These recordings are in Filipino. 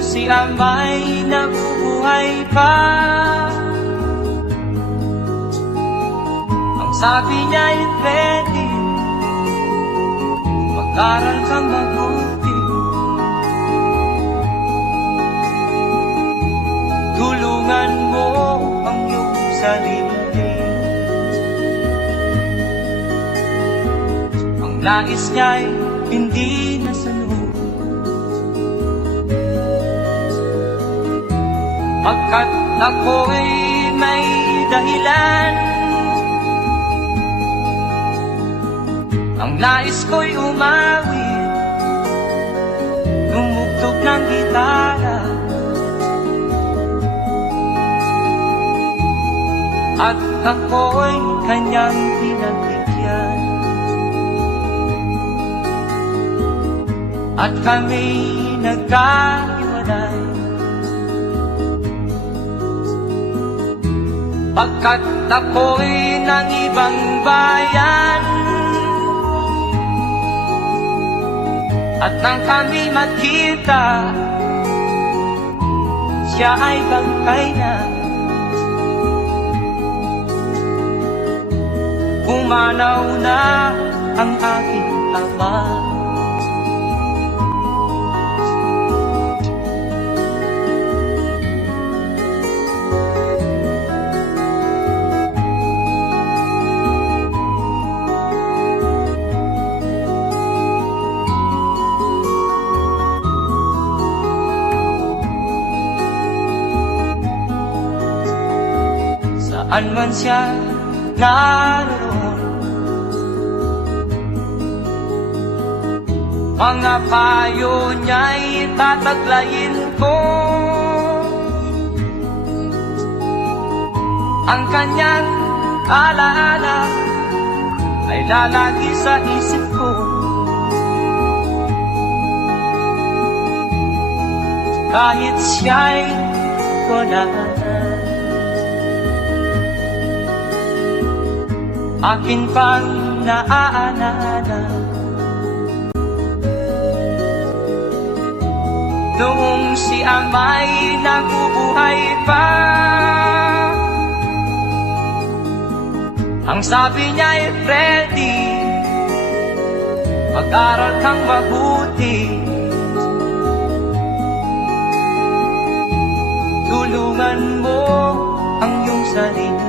siya may nabubuhay pa. Ang sabi niya ay pwede, mag-aral kang mabuti. Tulungan mo ang iyong sarili. Ang nais niya'y hindi nasunod, pagkat ako'y may dahilan. Ang nais ko'y umawit, tumugtog ng gitara, at ako'y kanyang pinagbigyan. At kami nagkahiwalay, pagkat ako'y ng ibang bayan. At nang kami magkita, siya ay bangkay na. Pumanaw na ang aking ama. Saan man siya naroon, mga payo niya'y tataglayin ko. Ang kanyang alaala ay lalagi sa isip ko. Kahit siya'y wala na, akin pang naaalala noong siya may nabubuhay pa. Ang sabi niya ay Freddy, mag-aral kang mabuti. Tulungan mo ang iyong sarili.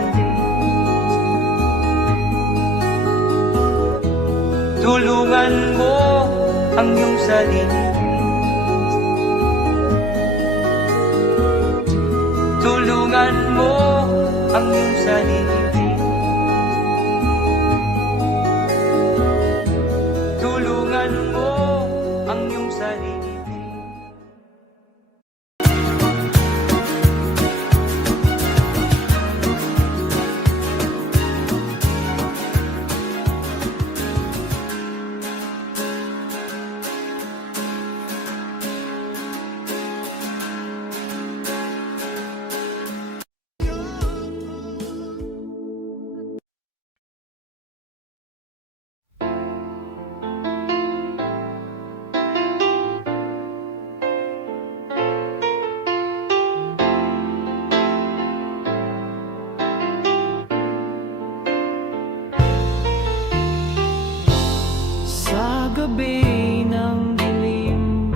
Tulungan mo ang iyong sarili. Tulungan mo ang iyong sarili. Tulungan mo ang iyong sarili. Gabi ng dilim,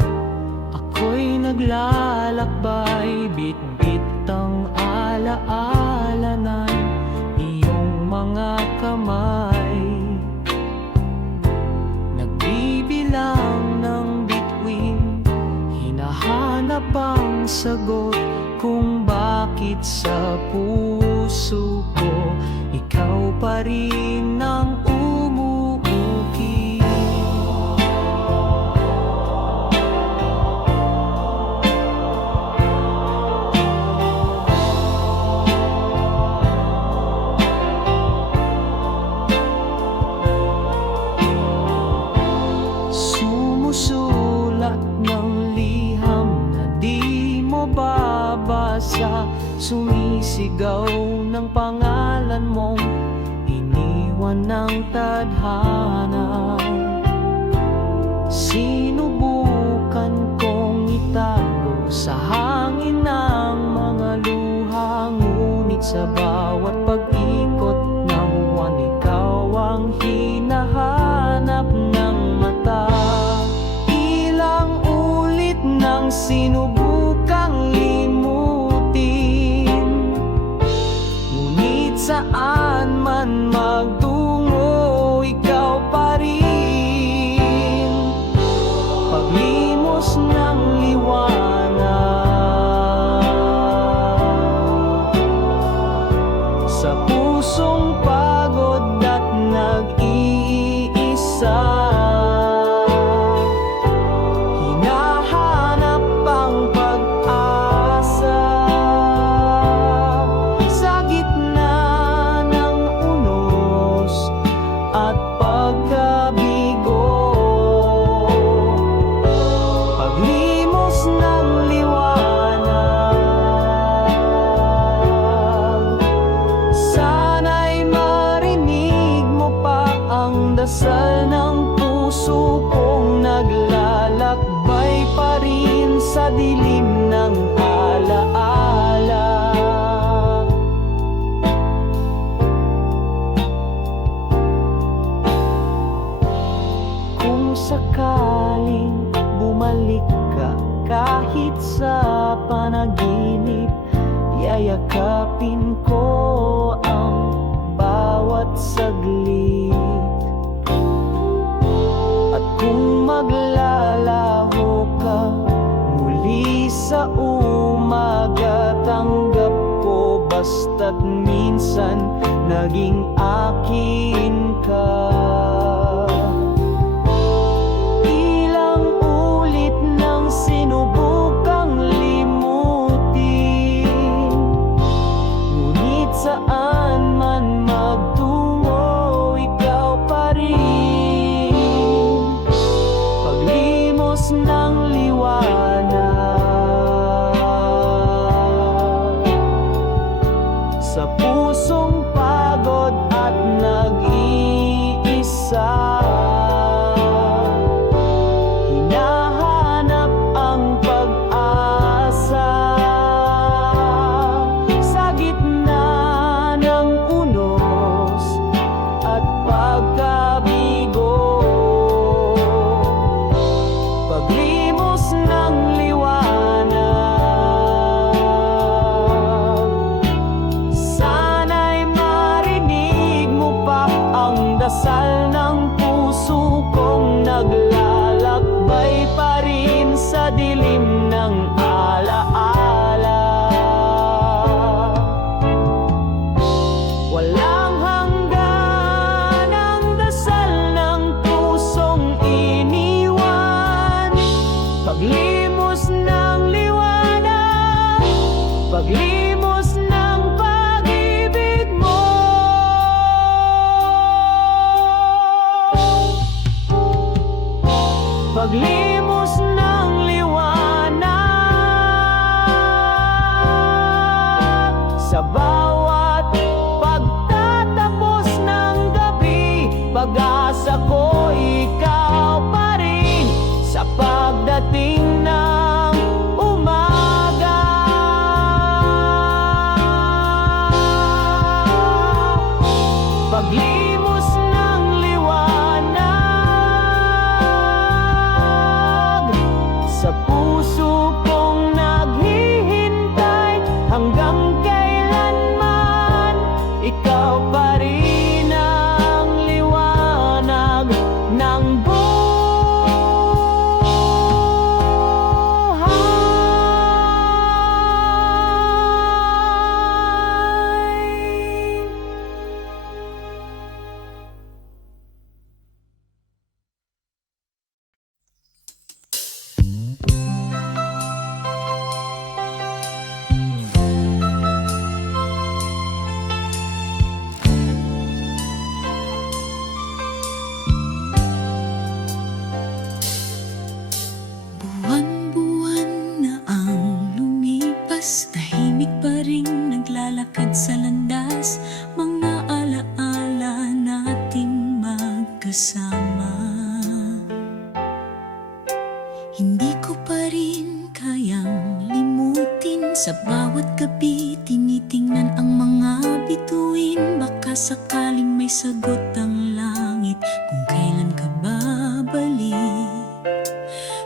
ako'y naglalakbay, bit-bit ang alaala ng iyong mga kamay. Nagbibilang ng bituin, hinahanap ang sagot kung bakit sa puso ko ikaw pa rin ang umuuki. Sumusulat ng liham na di mo babasa, sumisigaw ng pangalan mong iniwan ng tadhana. Sinubukan kong itago sa Paglimos ng liwanag sa pusong pagod at nag-iisa, hinahanap ang pag-asa sa gitna ng unos at pagkabigo. Paglimos ng liwanag, sana'y marinig mo pa ang dasal ng puso kong naglalakbay pa rin sa dilim ng alaala. Kung sakaling bumalik ka kahit sa panaginip, yayakapin ko ang bawat saglit. At kung maglalaho ka muli sa umaga, tanggap ko basta't minsan naging akin ka. Ilang ulit nang sinubukang limutin, ngunit saan man magtungo, ikaw pa rin. Paglimos ng liwanag sa pusong pagod at nag-iisa, hinahanap ang pag-asa sa gitna ng unos at pagkabigo. Paglimos ng liwanag, sana'y marinig mo pa ang dasal ng puso kong naglalakbay pa rin sa dilim ng alaala. Walang hanggan ang dasal ng pusong iniwan. Paglimos ng liwanag, paglimos ng pag-ibig mo. Paglimos ng liwanag sa bawat pagtatapos ng gabi, pag-asa ko ikaw pa rin sa pagdating ng umaga. Paglimos ng liwanag sa puso kong naghihintay, hanggang kailanman ikaw pa rin ang liwanag ng buhay. Buwan-buwan na ang lumipas, tahimik pa rin naglalakad sa landas, mga alaala nating magkasama. Hindi ko pa rin kayang limutin, sa bawat gabi tinitingnan ang mga bituin, baka sakaling may sagot ang langit kung kailan ka babalik,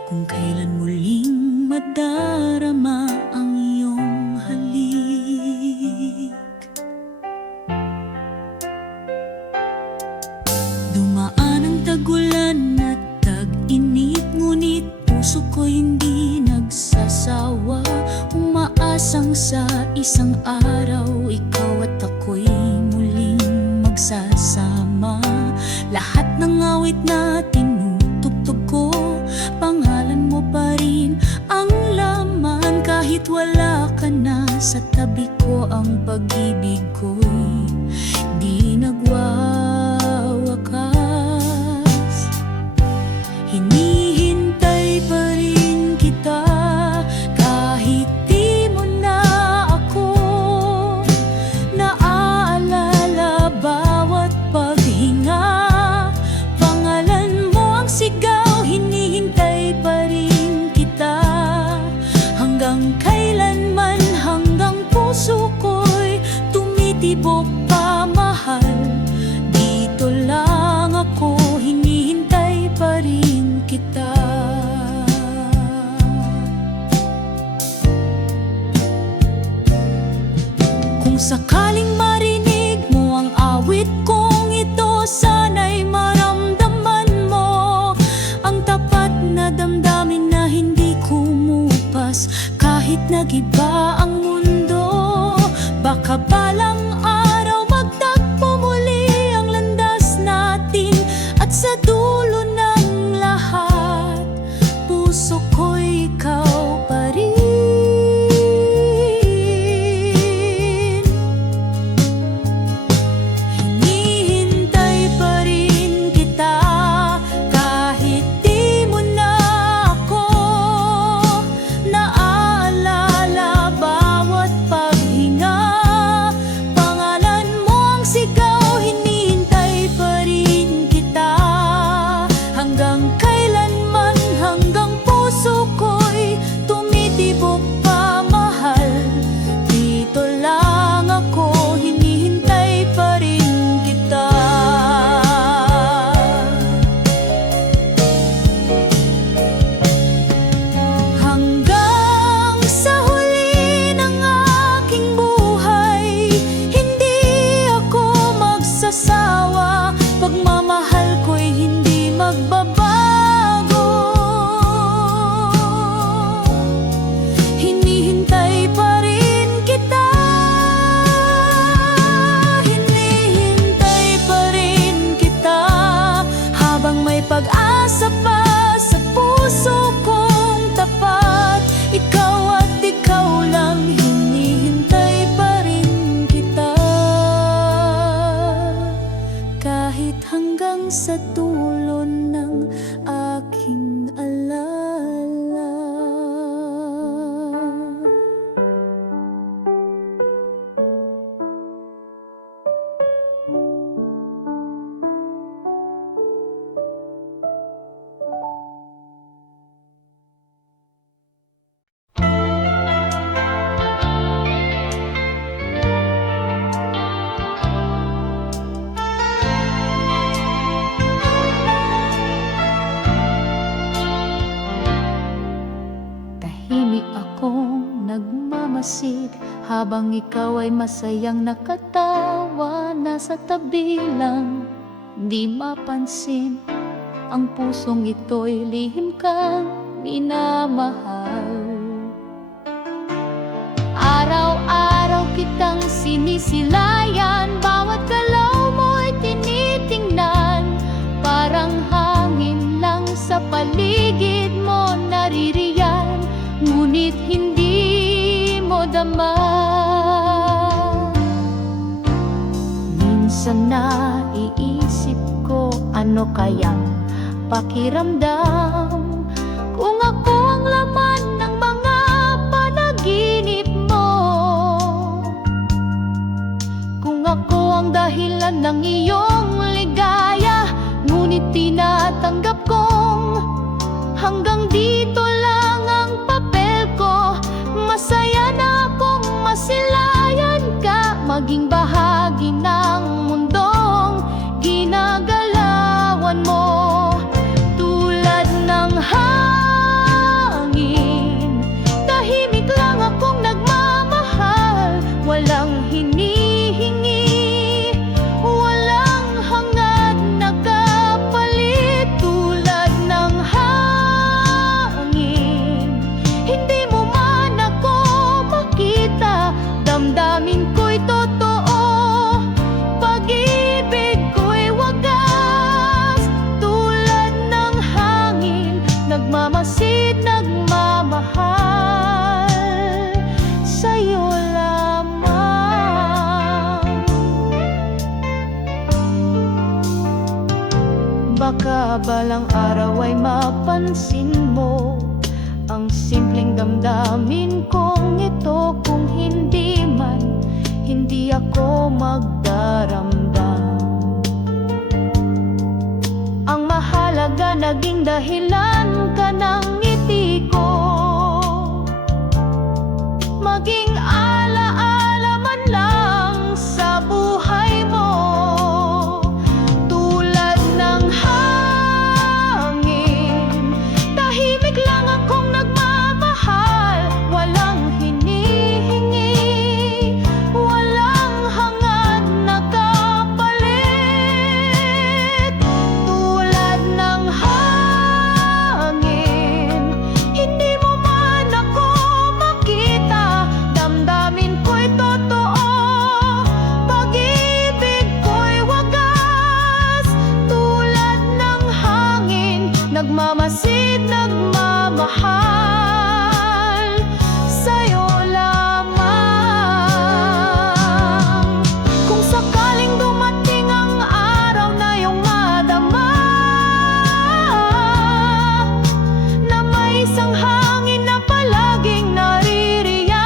kung kailan muling madarama ang iyong halik. Dumaan ang tagulan at tag-init, ngunit puso puso ko hindi nagsasawa, umaasang sa isang araw ikaw at ako'y muling magsasama. Lahat ng awit na tinutugtog ko, pangalan mo pa rin ang laman. Kahit wala ka na sa tabi ko, ang pag-ibig ko'y di nagwawakas. Hinihintay pa rin kita kahit di mo na ako naaalala. Bawat paghinga, pangalan mo ang sigaw. Hinihintay pa rin kita hanggang kailanman, hanggang puso ko'y tumitibok pa, mahal. Dito lang ako, hinihintay pa rin kita. Kung sakaling marinig mo ang awit kong ito, sana'y maramdaman mo ang tapat na damdamin na hindi kumupas kahit nag-iba ang mundo. Baka balang araw magtagpo muli ang landas natin, at sa dulo ng lahat, puso ko'y ikaw pa rin. Hinihintay pa rin kita kahit di mo na ako naaalala. Bawat paghinga, pangalan mo ang sigaw. Hinihintay pa rin kita hanggang kailanman, hanggang puso ko'y tumitibok pa, mahal. Dito lang ako, hinihintay pa rin kita. Hanggang sa huli ng aking buhay, hindi ako magsasawa. Pagmamahal ko'y hindi magbabago. Hinihintay pa rin kita. Hinihintay pa rin kita habang may pag-asa pa sa puso kong tapat. Ikaw at ikaw lang, hinihintay pa rin kita kahit hanggang sa dulo ng aking alala. Tahimik akong nagmamasid habang ikaw ay masayang nakatawa. Nasa tabi lang, di mapansin, ang pusong ito'y lihim kang minamahal. Araw-araw kitang sinisilayan, bawat galaw mo'y tinitingnan. Parang hangin lang sa paligid mo naririyan, ngunit hindi mo dama. Minsan naiisip ko, ano kayang pakiramdam kung ako ang laman ng mga panaginip mo, kung ako ang dahilan ng iyong ligaya. Ngunit tinatanggap kong hanggang dito lang ang papel ko. Masaya na akong masilayan ka, maging bahagi ng mundong ginagalawan mo. Tulad ng hangin, tahimik lang akong nagmamahal. Walang hinihingi, walang hangad na kapalit. Tulad ng hangin, nagmamasid, nagmamahal sa'yo lamang. Baka balang araw ay mapansin mo ang simpleng damdamin kong ito. Kung hindi man, hindi ako magdaramdam. Ang mahalaga, naging dahilan ka ng ngiti ko. Maging alaala man lang sa buhay mo. Tulad ng hangin, tahimik lang akong nagmamahal. Walang hinihingi, walang hangad na kapalit. Tulad ng hangin, hindi mo man ako makita. Damdamin ko'y totoo, pag-ibig ko'y wagas. Tulad ng hangin, nagmamasid, nagmamahal sa'yo lamang. Kung sakaling dumating ang araw na iyong madama na may isang hangin na palaging naririyan,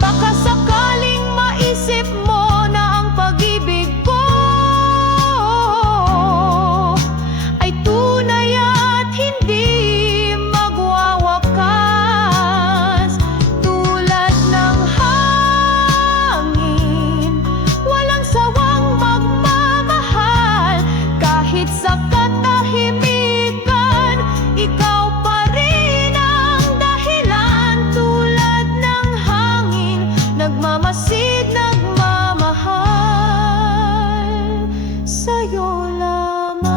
baka sakaling maisip mo na ang pag-ibig ko ay tunay at hindi magwawakas. Tulad ng hangin, walang sawang magmamahal. Kahit sa katahimikan, ikaw pa rin ang dahilan. Tulad ng hangin, nagmamasid, nagmamahal sa'yo lamang.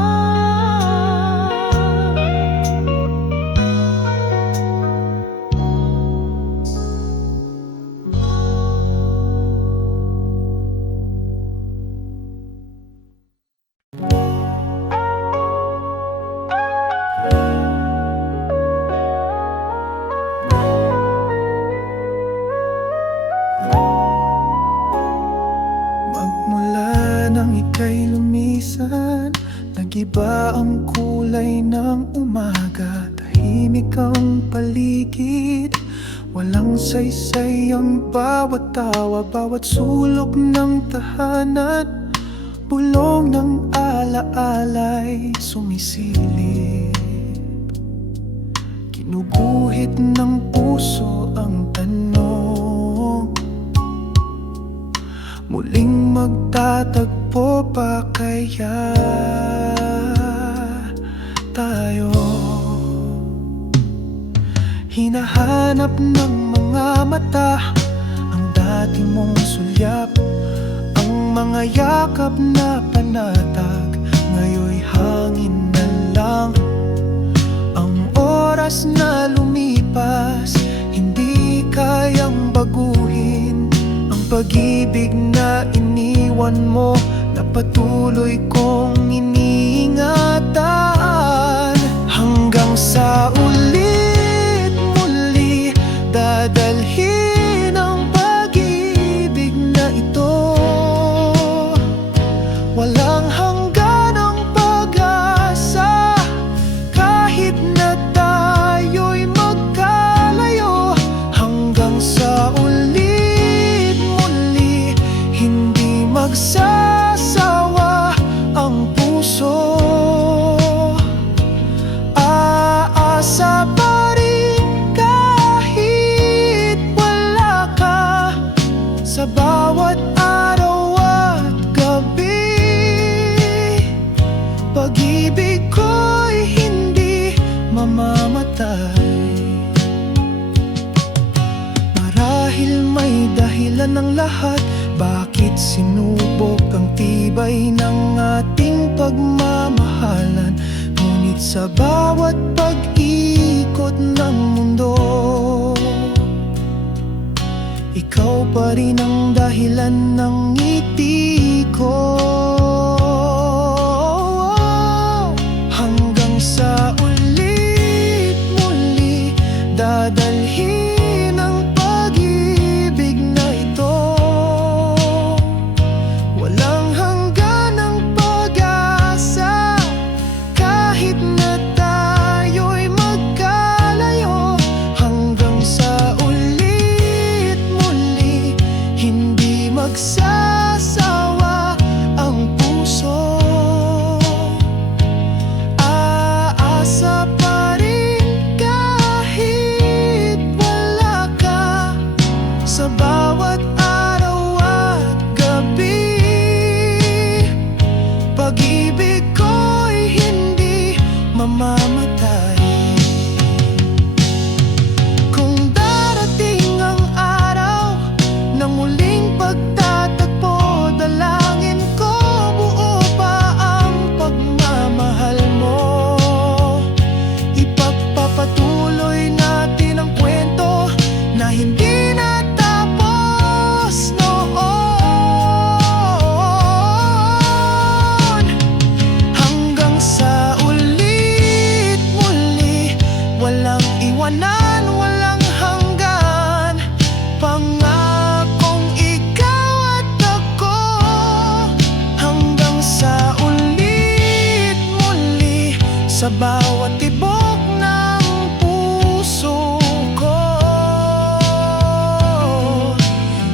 Magmula nang ika'y lumisan, nag-iba ang kulay ng umaga. Tahimik ang paligid, walang saysay ang bawat tawa. Bawat sulok ng tahanan, bulong ng alaala'y sumisilip. Ginuguhit ng puso ang tanong, muling magtatagpo pa kaya tayo? Hinahanap ng mga mata ang dati mong sulyap, ang mga yakap na panatag, ngayon'y hangin na lang. Ang oras na lumipas, hindi kayang baguhin ang pag-ibig na iniwan mo, na patuloy kong iniingatan. Hanggang sa ulit muli, dadalhin ang pag-ibig na ito. Walang hanggan ang pag-asa, kahit na tayo'y magkalayo. Hanggang sa ulit muli, hindi magsasawa ang puso. Aasa pa rin kahit wala ka, sa bawat araw at gabi. Pag-ibig ko'y hindi mamamatay. Marahil may dahilan ng lahat, bakit sinubok ang tibay ng ating pagmamahalan. Ngunit sa bawat pag-ikot ng mundo, ikaw pa rin ang dahilan ng ngiti ko. Hanggang sa katiwanan walang hanggan. Pangakong ikaw at ako, hanggang sa ulit muli, sa bawat tibok ng puso ko.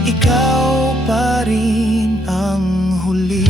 Ikaw pa rin ang huli.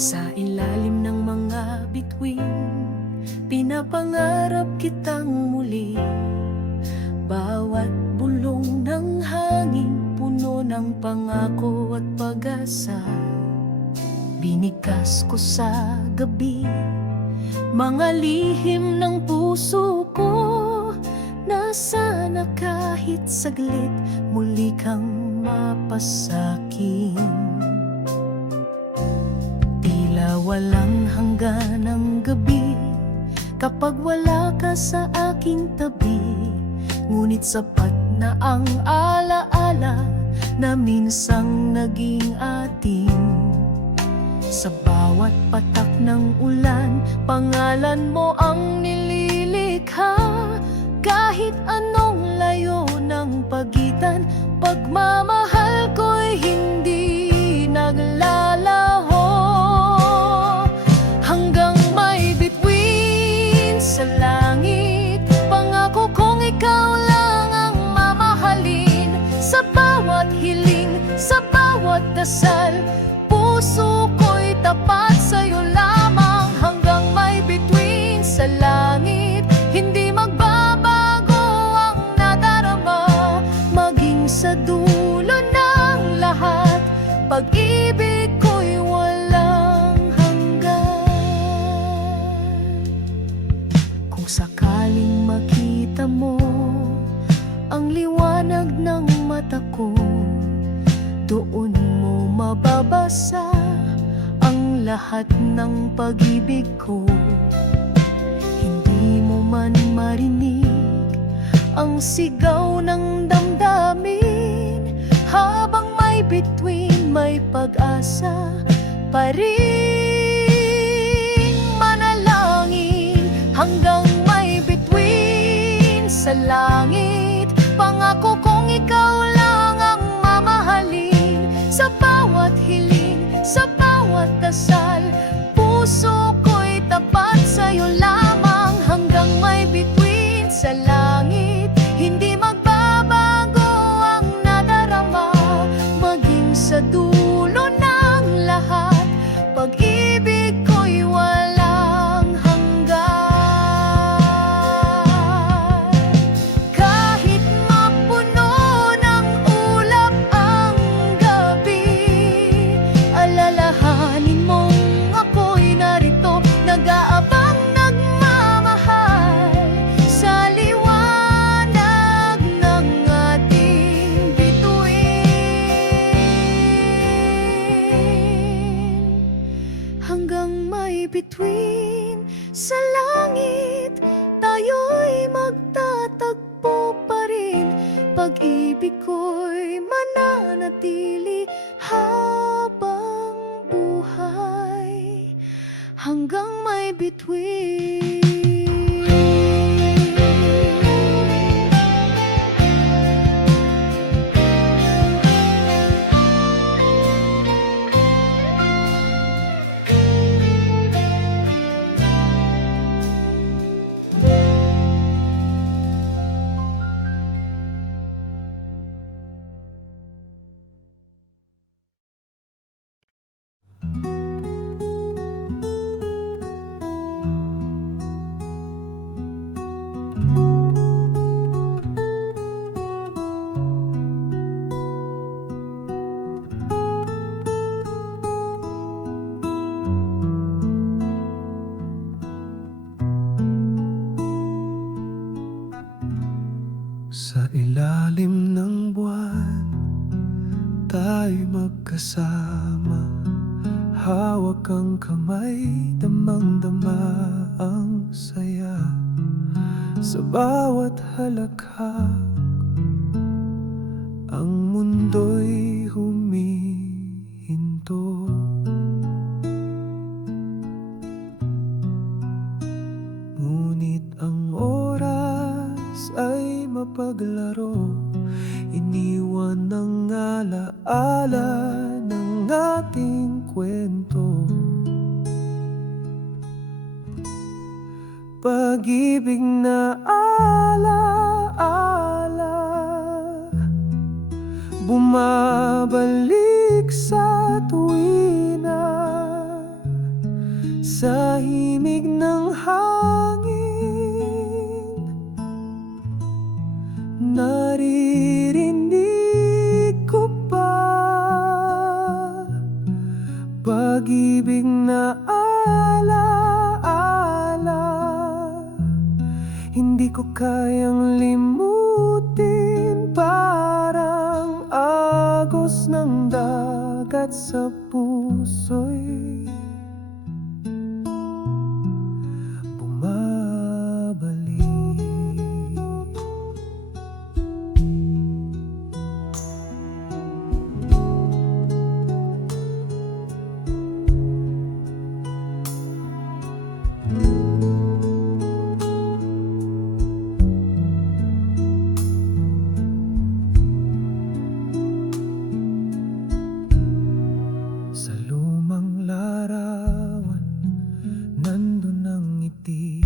Sa ilalim ng mga bituin, pinapangarap kitang muli. Bawat bulong ng hangin, puno ng pangako at pag-asa. Binikas ko sa gabi, mga lihim ng puso ko, na sana kahit saglit muli kang mapasakin. Tila walang hanggan ang gabi kapag wala ka sa aking tabi. Ngunit sapat na ang alaala na minsang naging atin. Sa bawat patak ng ulan, pangalan mo ang nililikha. Kahit anong layo ng pagitan, pagmamahal ko'y hindi naglalaho. Hanggang may bituin sa langit, pangako kong ikaw lang ang mamahalin. Sa bawat hiling, sa bawat dasal, puso ko'y tapat sa'yo lamang. Hanggang may bituin sa langit, hindi magbabago ang nadarama. Maging sa dulo ng lahat, pag-ibig ko'y walang hanggan. Kung sakaling makita mo ang liwanag ng mata ko, doon mo mababasa ang lahat ng pag-ibig ko. Hindi mo man marinig ang sigaw ng damdamin, habang may bituin, may pag-asa pa rin manalangin. Hanggang may bituin sa langit, pangako kong ikaw lang ang mamahalin. Sa bawat hiling, sa bawat dasal, puso ko'y tapat sa'yo lamang. Hanggang may bituin sa langit, hindi magbabago ang nadarama. Maging sa dulo ng lahat, pag-ibig ko'y walang hanggan. Kahit mapuno ng ulap ang gabi, alalahanin mong ako'y narito, nag-aabang, nagmamahal sa liwanag ng ating bituin. Hanggang may bituin sa langit, tayo'y magtatagpo pa rin. Pag-ibig ko'y mananatili habang buhay. Hanggang may bituin. ay magkasama, hawak ang kamay, damang-dama ang saya. Sa bawat halakhak, ang mundo'y humihinto. Ngunit ang oras ay mapaglaro, iniwan ng alaala ng ating kwento. Pag-ibig na alaala, bumabalik sa tuwina, sa himig ng hangin. Naririnig ko pa pag-ibig na alaala. Hindi ko kayang limutin, parang agos ng dagat sa puso'y bumabalik. Sa lumang larawan, nandun ang ngiti,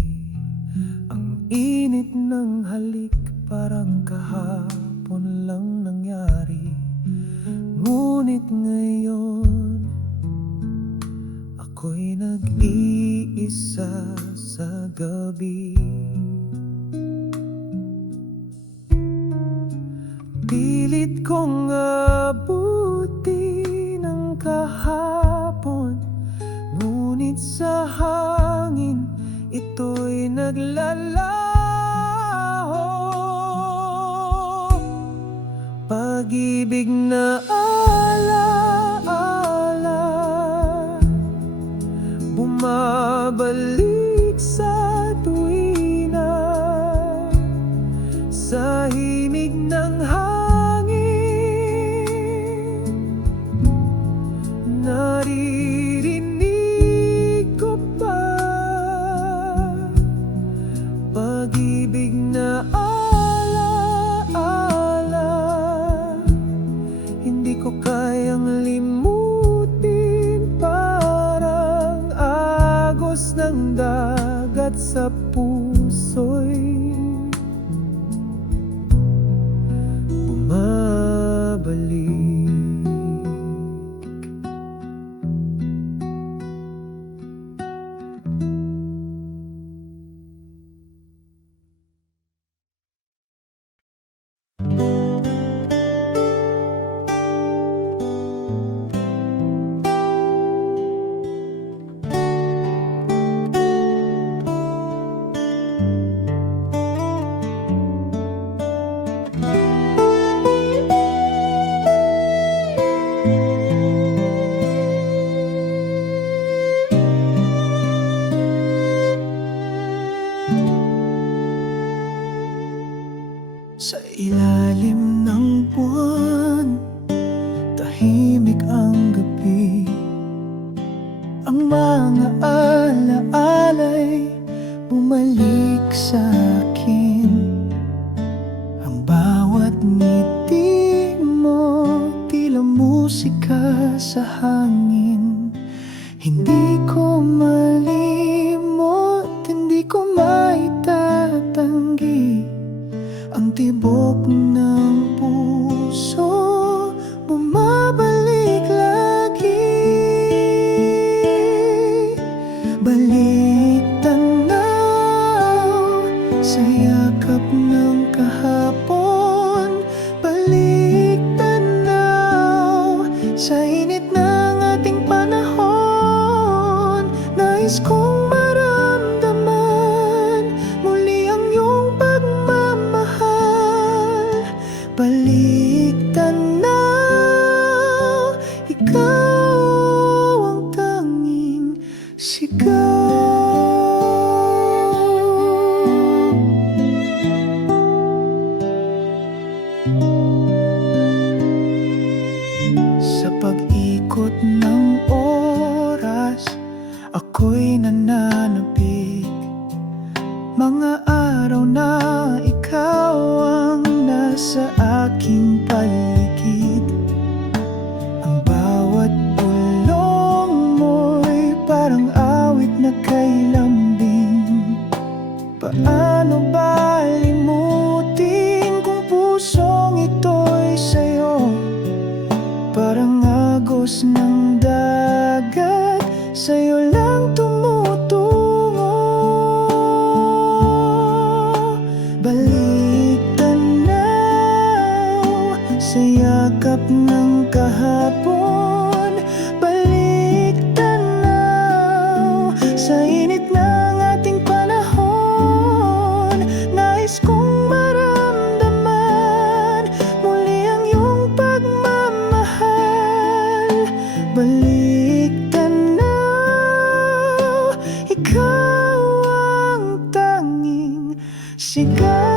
ang init ng halik, parang kahapon lang nangyari. Ngunit ngayon, ako'y nag-iisa sa gabi. Pilit kong abutin ang kahapon, ngunit sa hangin ito'y naglalaho. Pag-ibig na alaala, bumabalik sa tuwina, sa himig ng naririnig ko pa pag-ibig na alaala. Hindi ko kayang limutin, parang agos ng dagat sa puso'y bumabalik. Sa ilalim ng buwan, tahimik ang gabi. Ang mga alaala'y bumalik sa akin. Ang bawat ngiti mo, tila musika sa hangin. Hindi ko malimot, hindi ko maitatanggi ang tibok ng puso, bumabalik lagi. Balik tanaw sa yakap ng kahapon, balik tanaw sa init ng ating panahon. sigaw. Sa pag-ikot ng oras, ako'y nananapig. Mga araw na ikaw ang nasa aking paligid. Ang bawat bulong mo'y parang awit na kay lambing. Paano ba limutin kung pusong ito'y sa'yo? Parang agos ng dagat, sa'yo lang tumutungo. Balik tanaw sa yakap ng kahapon. Balik tanaw sa init ng ating panahon. Nais kong maramdaman muli ang iyong pagmamahal. Balik tanaw, ikaw ang tanging sigaw.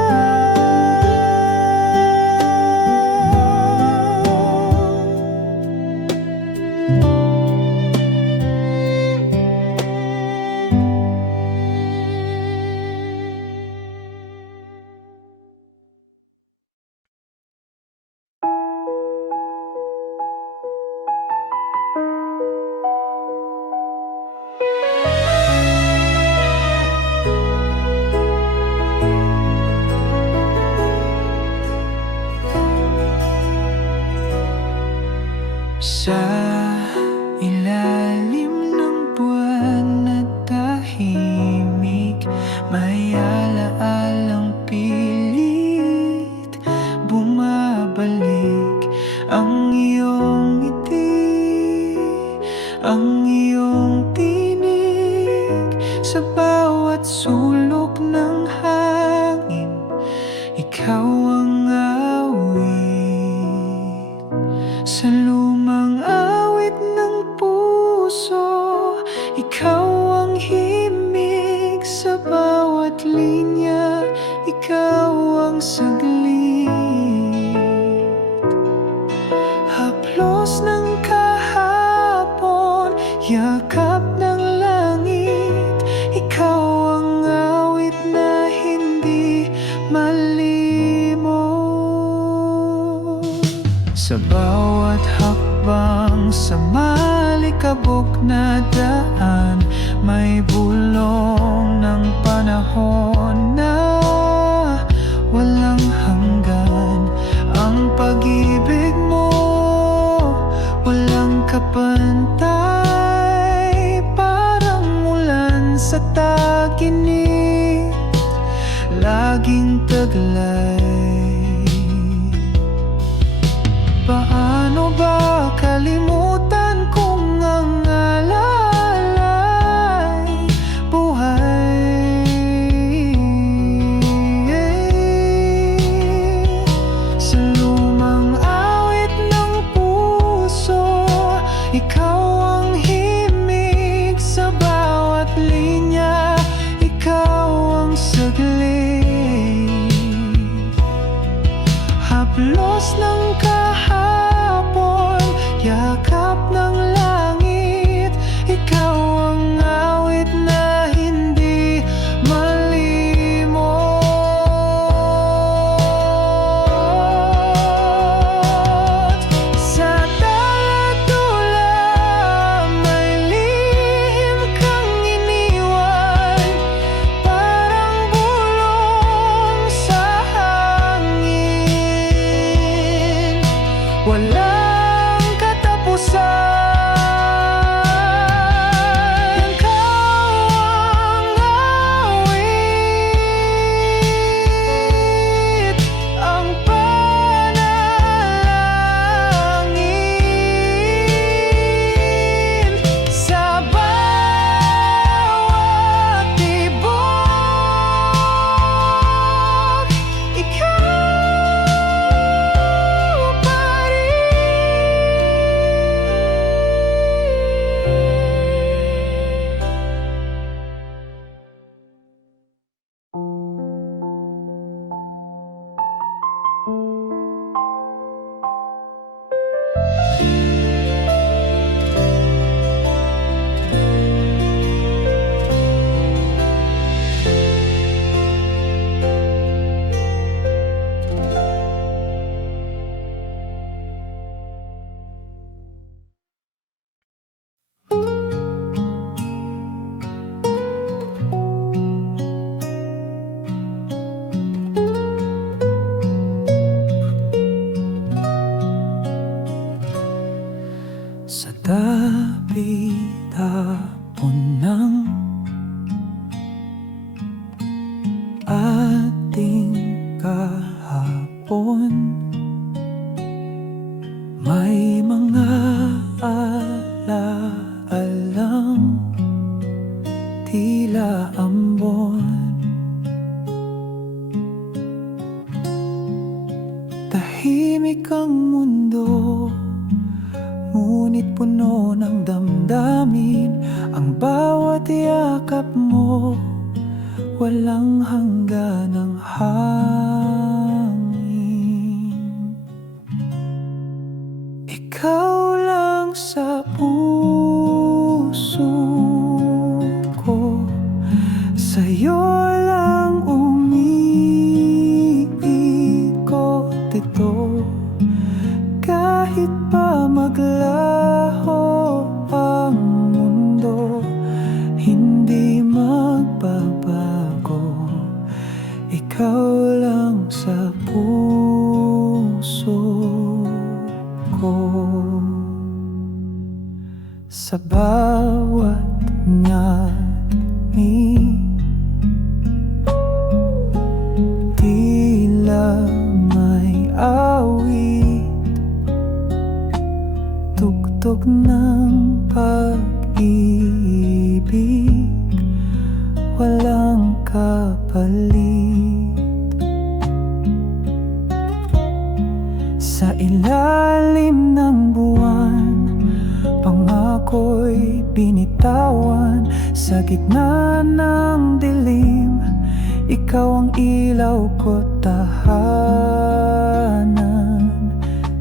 Sa ilalim ng buwan na tahimik, may alaalang pilit bumabalik. Ang iyong ngiti, ang iyong tinig, sa bawat sulok ng hangin, ikaw ang awit. Sa lumang awit ng puso, ikaw ang himig. Sa bawat linya, ikaw ang saglit. Haplos ng kahapon, yakap ng langit, ikaw ang awit na hindi malimot. Sa bawat hakbang sa malikabok na daan, may bulong ng panahon na walang hanggan. Ang pag-ibig mo walang kapantay, parang ulan sa tag-init, laging taglay. Paano ba kalimutan kung ang alalay buhay? Sa lumang awit ng puso, ikaw ang himig. Sa bawat linya, ikaw ang saglit. hapon ng ating kahapon. May mga alaalang tila ambon. Tahimik ang mundo, ngunit puno ng damdamin. Ang bawat yakap mo, walang hangganang hangin. Ikaw lang sa puso ko, sa'yo lang umiikot ito. Kahit pa maglaho ang mundo, hindi magbabago. Ikaw lang sa puso ko. Sa bawat ngani, tila may awit, tugtog ng pag-ibig, walang kapalit. Sa ilalim ng buwan, pangako'y binitawan. Sa gitna ng dilim, ikaw ang ilaw ko, tahanan.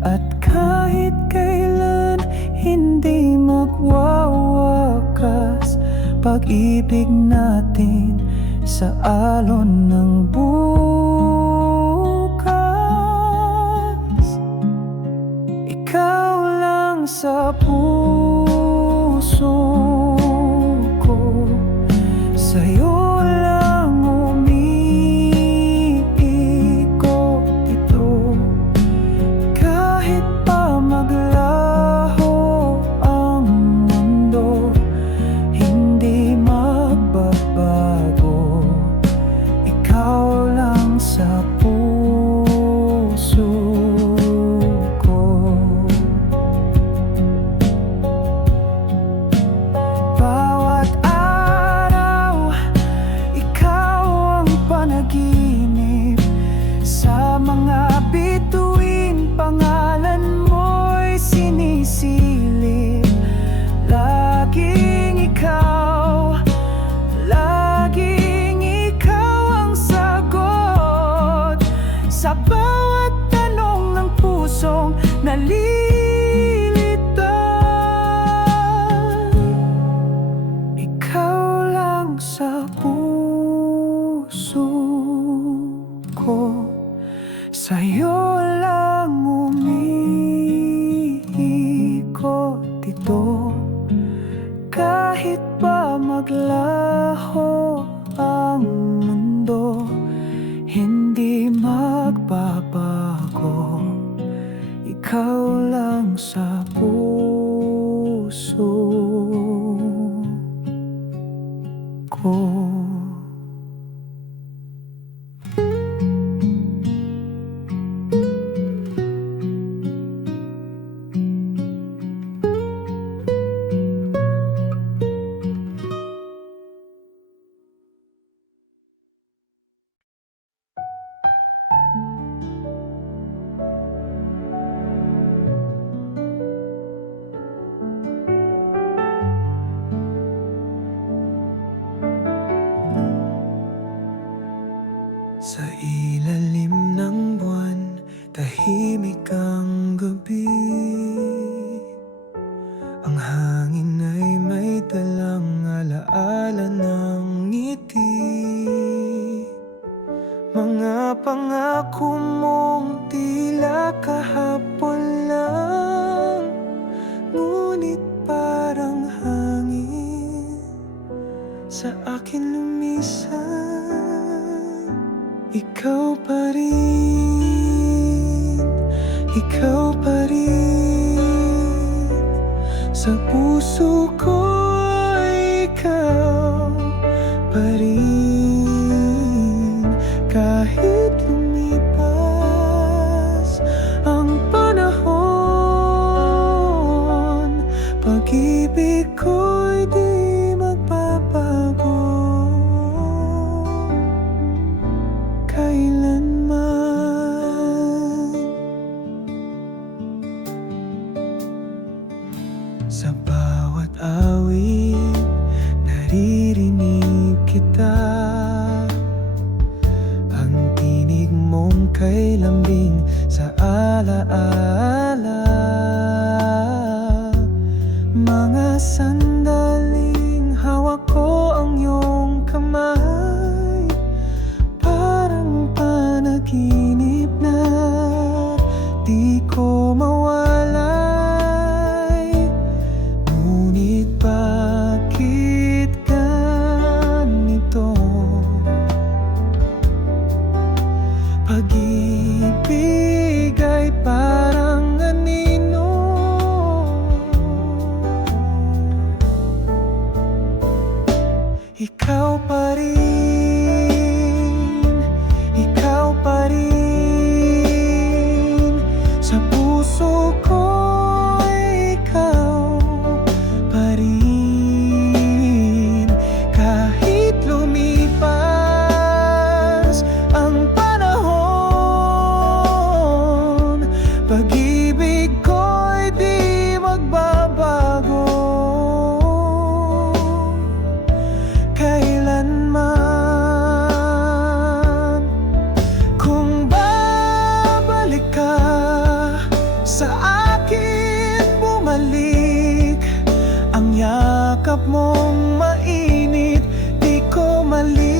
At kahit kailan hindi magwawakas pag-ibig natin sa alon ng bukas. Ikaw lang sa puso ko, sa'yo lang umiikot ito. Kahit pa maglaho ang mundo, hindi magbabago. Ikaw lang sa puso ko. Bawat araw, ikaw ang panaginip. Sa mga bituin, pangalan mo'y sinisilip. Laging ikaw ang sagot sa bawat tanong ng pusong nalilito. Ikaw lang sa puso ko, sa'yo lang umiikot ito. Kahit pa maglaho ang mundo, hindi magbabago. Ikaw lang sa puso ko. Sa ilalim ng buwan, tahimik ang gabi. Ang hangin ay may dalang alaala ng ngiti. Mga pangako mong tila kahapon lang, ngunit parang hangin sa akin lumisan. Ikaw pa rin, ikaw pa rin sa puso ko. alaala, mga sandaling hawak ko ang iyong kamay, parang panaginip na di ko mawalay. Ngunit bakit ganito? Pag-ibig ay parang anino, ikaw pa rin, ikaw pa rin. Sa puso ko, ikaw pa rin. Kahit lumipas ang panahon, pag-ibig ko'y di magbabago kailanman. Kung babalik ka sa akin, bumalik ang yakap mong mainit, di ko malilimot.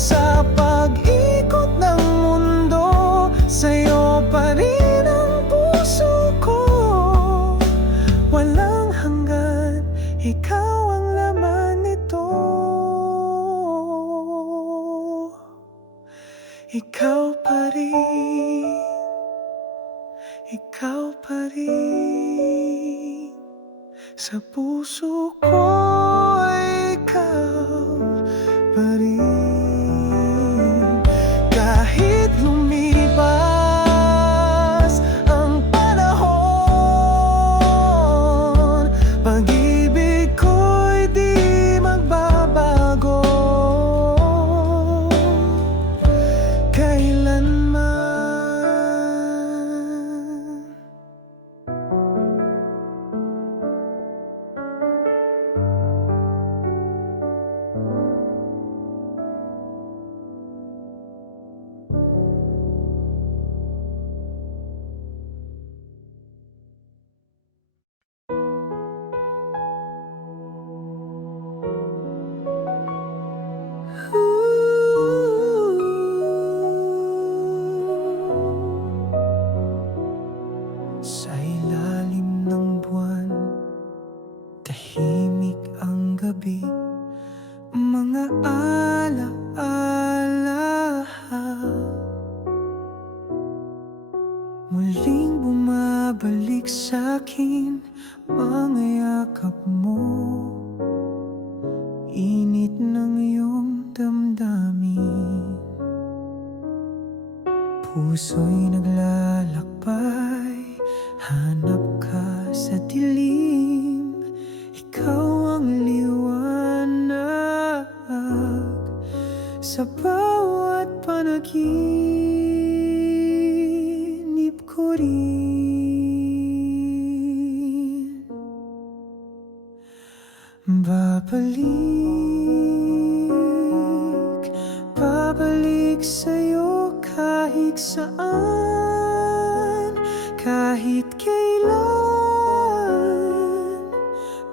Sa pag-ikot ng mundo, sa'yo pa rin ang puso ko. Walang hanggan, ikaw ang laman nito. Ikaw pa rin, ikaw pa rin. Sa puso ko, ikaw pa rin. Kahit lumipas ang panahon, pag-ibig ko'y di magbabago kailanman. Sa ilalim ng buwan, tahimik ang gabi, mga alaala muling bumabalik sa'kin, mga yakap mo, init ng iyong damdamin. Puso'y naglalakbay, hanap ka sa dilim, ikaw ang liwanag sa bawat panaginip ko rin. Babalik, babalik sa'yo kahit saan, kahit kailan.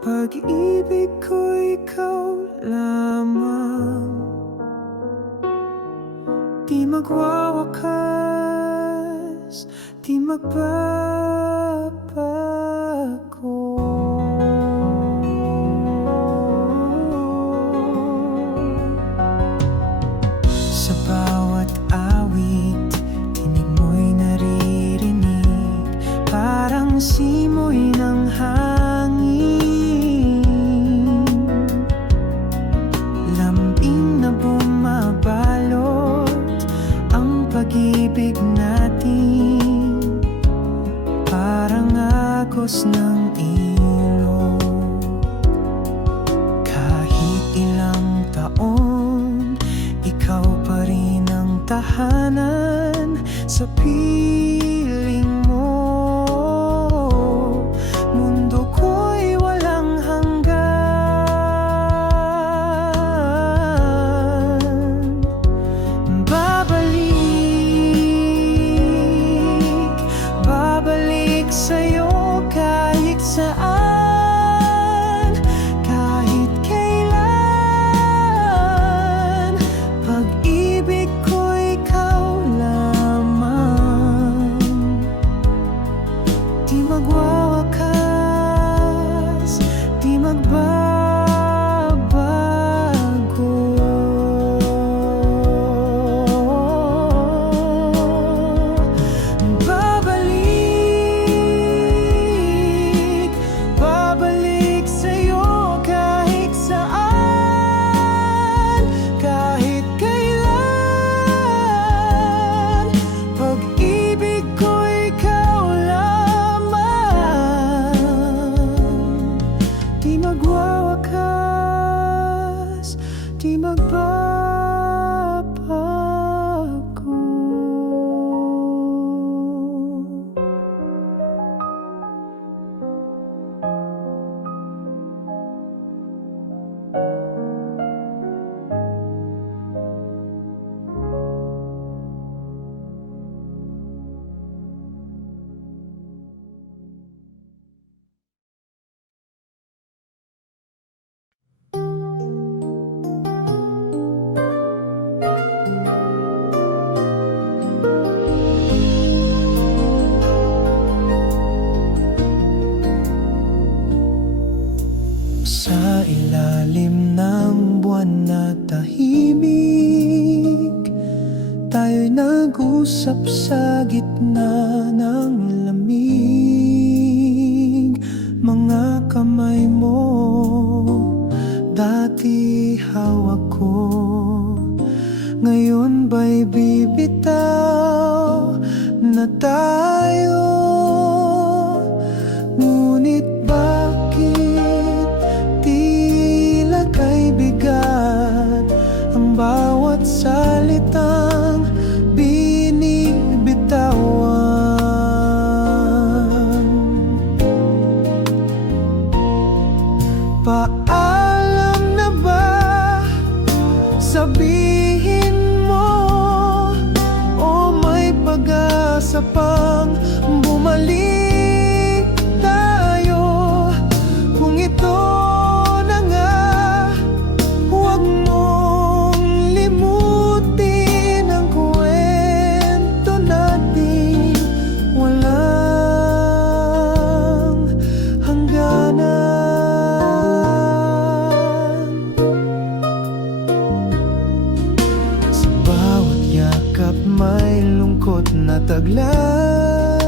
Pag-ibig ko ikaw lamang, di magwawakas, di magbabago. Sa bawat awit, tinig mo'y naririnig, parang simoy ng hangin, lambing na bumabalot ang pag-ibig natin, parang magbabago. Babalik, babalik sa'yo kahit saan, kahit kailan. Pag-ibig ko ikaw lamang, di magwawakas, di magbabago. Sa ilalim ng buwan na tahimik, tayo'y nag-usap sa gitna ng lamig. Mga kamay mo, dati hawak ko, ngayon ba'y bibitaw na tayo? Ngunit bakit tila kay bigat ang bawat salitang binibitawan? Paalam na ba? Sabihin mo, o may pag-asa pang bumalik tayo? Kung ito na nga, huwag mong limutin ang kwento natin walang hangganan. Sa bawat yakap may lungkot na taglay,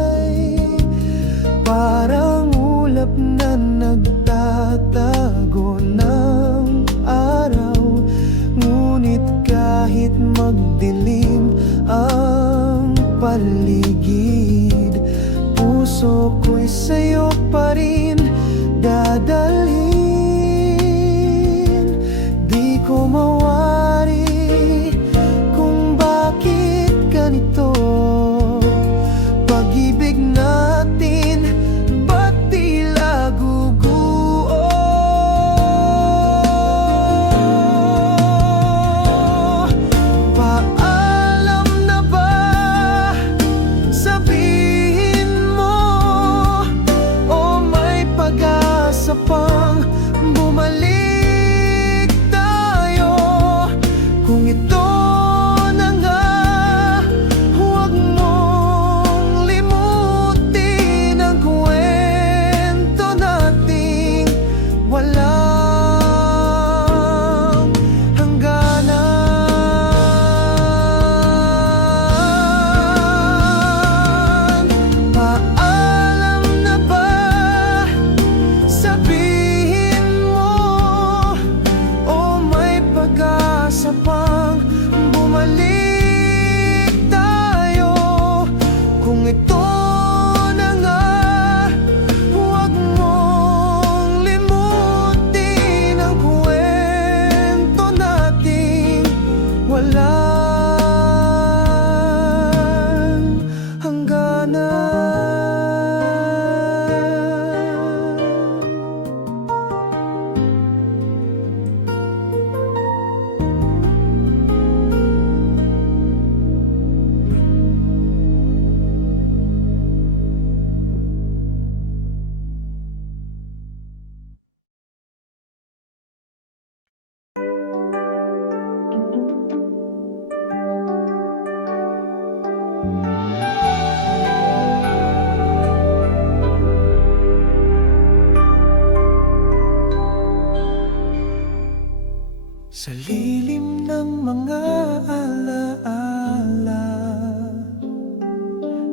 sa lilim ng mga alaala,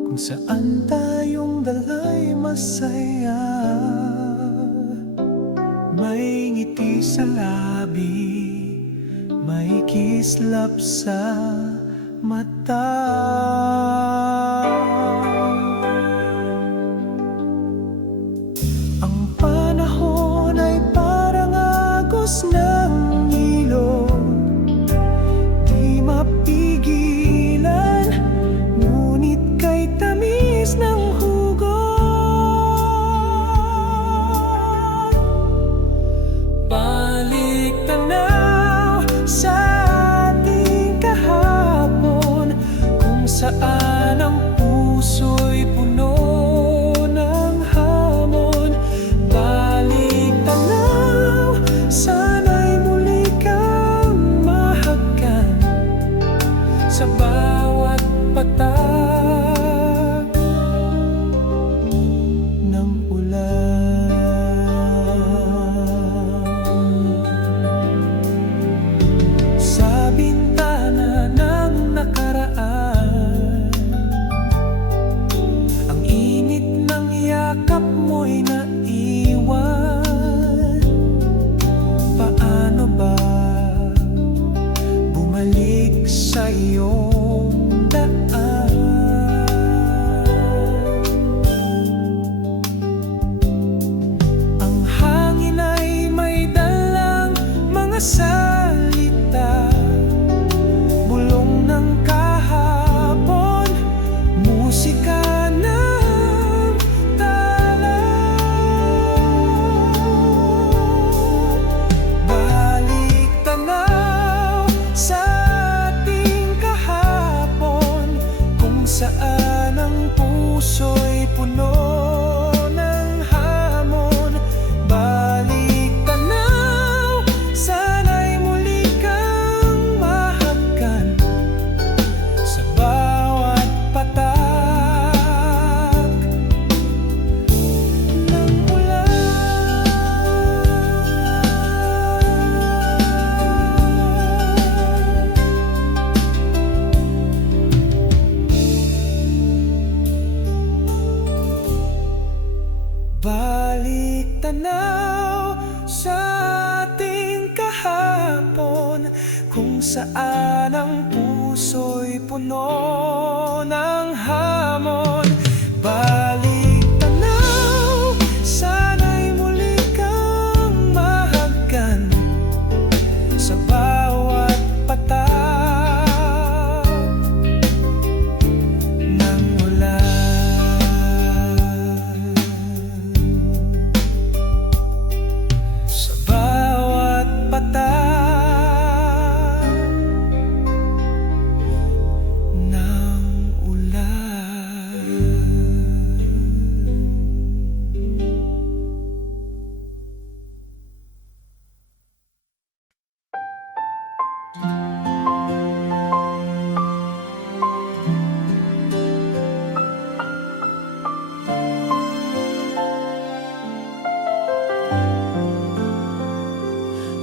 kung saan tayong dala'y masaya. May ngiti sa labi, may kislap sa mata. Ang panahon ay parang agos ng ilog, di mapigilan, ngunit kay tamis ng hugot. Balik tanaw sa ating kahapon, kung saan ang puso'y puno ng hamon. Balik tanaw, sana'y muli kang mahagkan sa bawat patak ng ulan. Sa bintana ng nakaraan, ang init ng yakap mo'y naiwan. Paano ba bumalik sa iyong daan? Ang hangin ay may dalang mga salita, bulong ng kahapon, musika ng tala. Balik tanaw sa ating kahapon, kung saan ang puso'y puno ng hamon. Balik tanaw, sana'y muli kang mahagkan sa bawat patak ng ulan. Balik tanaw sa ating kahapon, kung saan ang puso'y puno ng hamon. Balik tanaw, sana'y muli kang mahagkan sa bawat patak ng ulan. Sa bawat patak ng ulan.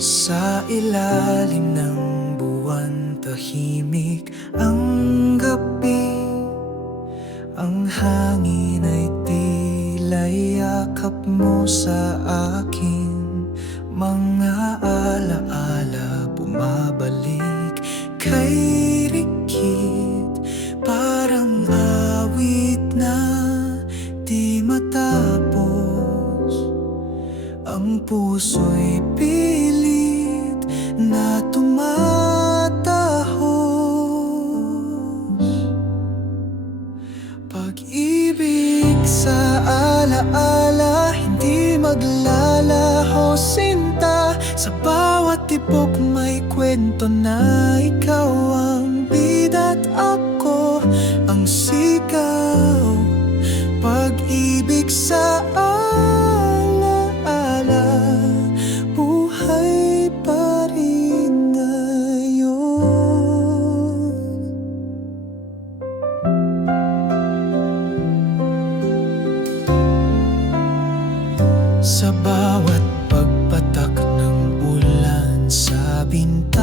Sa ilalim ng buwan, tahimik ang gabi. Ang hangin ay tila yakap mo sa akin. Mga alaala bumabalik kay rikit, parang awit na di matapos. Ang puso'y pilit na tumatahos. Pag-ibig sa alaala, hindi maglalaho sinta. Sa bawat tibok may kwento na ikaw ang bida at ako ang sigaw. Pag-ibig sa alaala, buhay pa rin ngayon. Sa bawat pagpatak ng ulan sa bintana,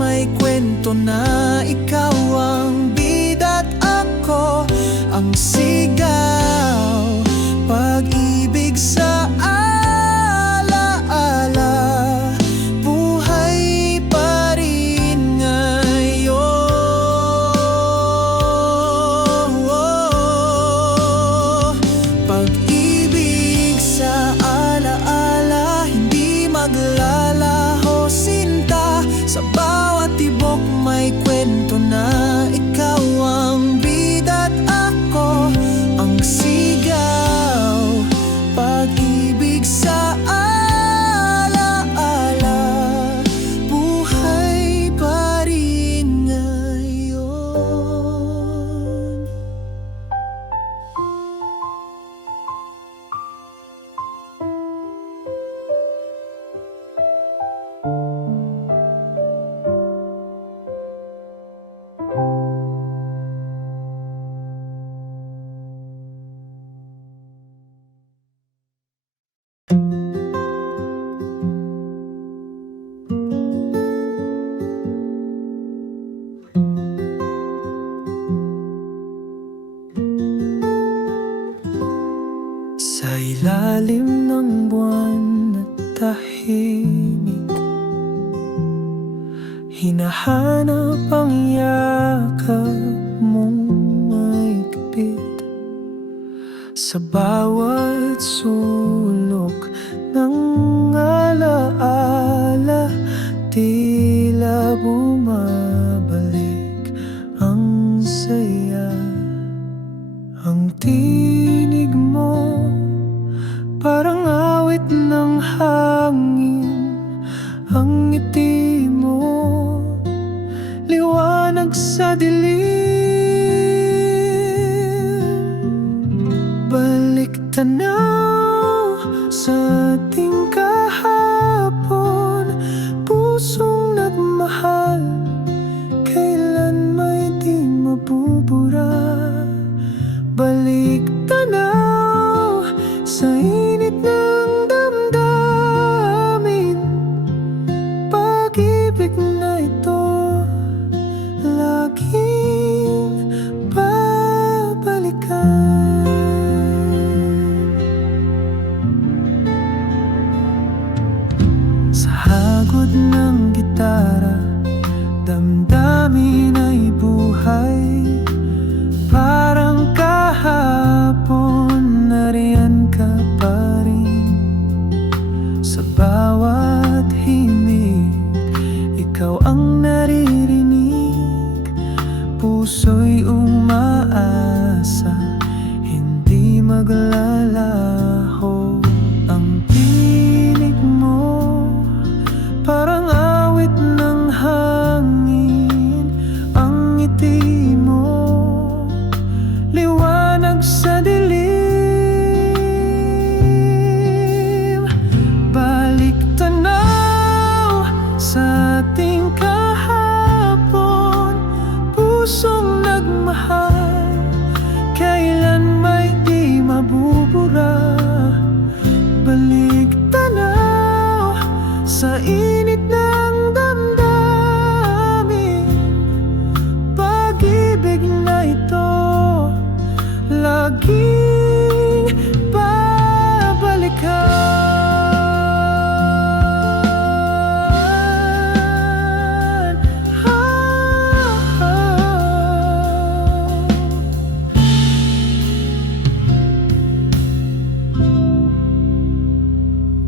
may kwento na ikaw ang bida at ako ang sigaw. Pag-ibig sa alaala, buhay pa rin ngayon. Pag-ibig sa alaala, hindi maglalaho sinta. Sa bawat tibok may kwento na ikaw ang bida at ako ang sigaw. Pag-ibig sa alaala, buhay pa rin ngayon. Sa ilalim ng buwan at tahimik, hinahanap ang yakap mong maigpit. Sa bawat sulok ng alaala, tila bumabalik ang saya. Ang tinig mo parang awit ng hangin, ang ngiti mo liwanag sa dilim. Balik tanaw sa ating kahapon, pusong nagmahal, kailan may di mabubura. Balik tanaw sa init ng damdamin, pag-ibig na ito laging babalikan. Sa hagod ng gitara, damdamin ay buhay. Parang kahapon, nariyan ka pa rin. Sa bawat himig, ikaw ang naririnig. Puso'y umaasa, hindi maglalaho. Ang tinig mo parang awit ng hangin, ang ngiti mo liwanag sa dilim. Balik tanaw sa ating kahapon, pusong nagmahal, kailan may di mabubura. Balik tanaw sa init ng damdamin, pag-ibig na ito laging babalikan.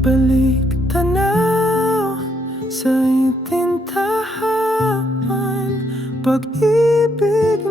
Balik tanaw sa iting tahanan, pag-ibig